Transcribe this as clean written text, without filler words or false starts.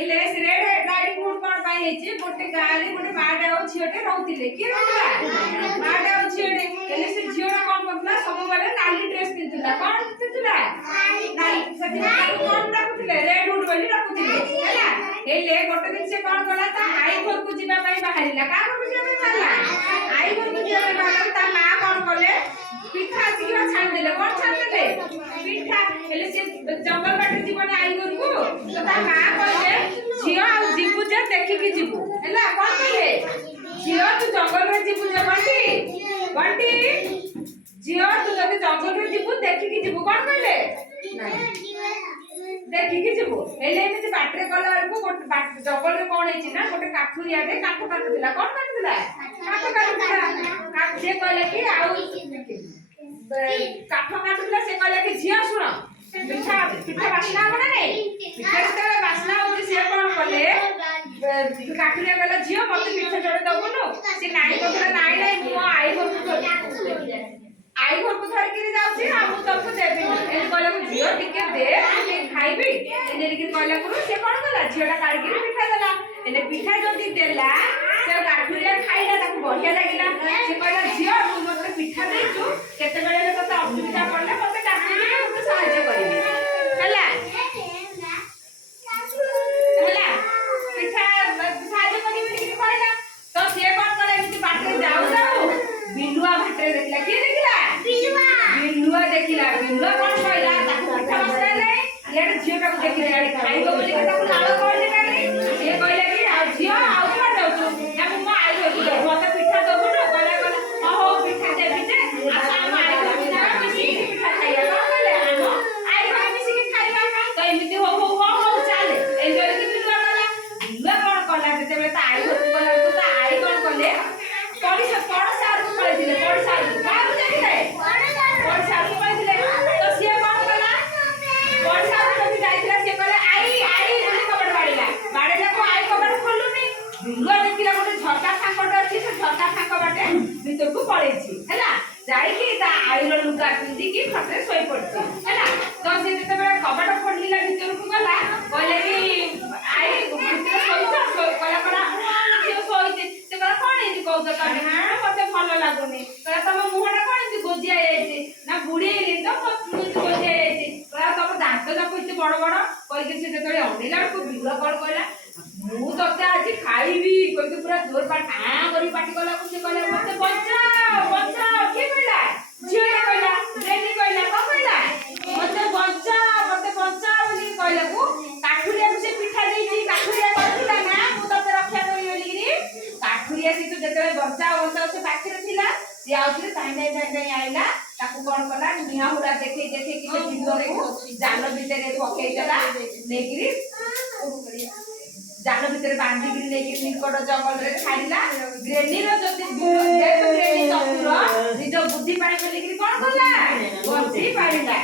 एले red riding hood कोन पाई हेची गोटे गाली गोटे माडे ओ झियोटे रहउतिले की रहउला माडे ओ झियोटे एले से झियोटा कोन करथला सब बेले नाली ड्रेस पिनथला कोन पिनथला नाली सती कोन रखुतिले रेड हुड बोली रखुतिले हैला एले गोटे दिन से कोन कला ता आई घर को जिबा पई बाहरिला का घर को जिबा पई बाहरला आई घर को जिबा पई बाहरला ता मां कोन कले पिठा सिवा छान देले कोन छान देले पिठा एले से जंगल बाटे जीवन आई घर को तो ता मां कहले झियो आ जीबू जे देखि कि जीबू हैला कोन कहले झियो तू जंगल रे जीबू जे बंटी झियो तू जदि जंगल रे जीबू देखि कि जीबू कोन कहले देखि कि जीबू एले एमिति बाटरे गला को गोटे जंगल रे कोन हेची ना गोटे काठुरिया दे काठ काटुदिला कोन काटुदिला काठ काटुदिला काठ जे कहले कि आउ काठ काटुदिला से कहले कि झियो सुनो पिठा पिठा बासना बना नै पिठा तेरे बासना होती से कोन कले काठुरिया गला झियो मते पिठा जोड़े दबुनु से नाई कहला नाई नाई मु आई घर को धर के जाउछी आ मु तबको देबी ए कहला मु झियो टिके दे के खाइबी एने के कहला करू से कोन कला झियोटा काढ के पिठा देला एने पिठा जदी देला से काठुरिया खाइला ताको बढ़िया लागिला से कहला झियो मु मते पिठा देछु केते बेले तते असुविधा पड़ले मते काठुरिया मते सहायता करिबी हला हला पिठा सहायता करिबी कि कहला तो से कोन कला कि बाटरे जाऊ जाऊ बिलुआ बाटरे देखला के देखला बिलुआ देखिला बिलुआ कोन कहला ताको पिठा बसला नै यार झियोटा को देखि यार खाइबो बोली ताको लाळ कहले नै से कहला कि आ झियो आउ कोन जाऊ या मु आई गयो मते पिठा दबो न कहला हो पिठा देबी जे आ हम आई गयो जा मिसी पिठा खाइया कोन कहले आनो आई गयो मिसी के खाइबा तो एमिति हो चाले ए जरे कि बिलुआ कोन कहला जेते बे ता आई गयो कहला तो ता आई कोन कहले पड़ोसा को कहले पड़ोसा का देखिले पड़ोसा को कहले तो से कोन कहला पड़ोसा को जाइला से कहले आई बोली कबड़ बाड़ीला को आई कबड़ खोलुनी बिलुआ देखिला गोटे झरका फांकट अछि से झरका फांक बाटे भीतर को पळेछि हैला जाई कि ता आईर लुगा पिंदी कि खटे सोई पड़छि हैला तो से जेते बेला कबड़ खोलिला भीतर को गला कहले कि आई भीतर सोई कहला जे सोई से कहला कोन एति कहू त मते भल लागुनी कहला तम मुहटा कोन एति गोजिया जायछि ना बुड़ीली तो मुझ गोजिया जायछि कहला तम दांत जाको इते बड़ बड़ कहि के से जेतले अंडीला को बिलुआ कोन कहला मु तते आज खाइबी कहि के पूरा जोर पाट आ करी पाटी कहला को से कहला मते बच्चा के कहला झियोटा कहला रेडी कहला को कहला मते बच्चा बोली कहला को काठुरिया से पिठा देछि काठुरिया करथिला ना मु तते रक्षा करी बोली काठुरिया से तो जेतले बच्चा ओसा से पाखरे थिला से आउथले ताई आइला ताकू कोन कला निया हुरा देखि कि से बिलुआ को जाल भितरे पकई देला नेगिरी जाल भितरे बांधी गिरी नेगिरी निकट जंगल रे छाड़िला ग्रेनी रो जति जेतो ग्रेनी चतुर निज बुद्धि पाई बोली कोन कला बुद्धि पाइला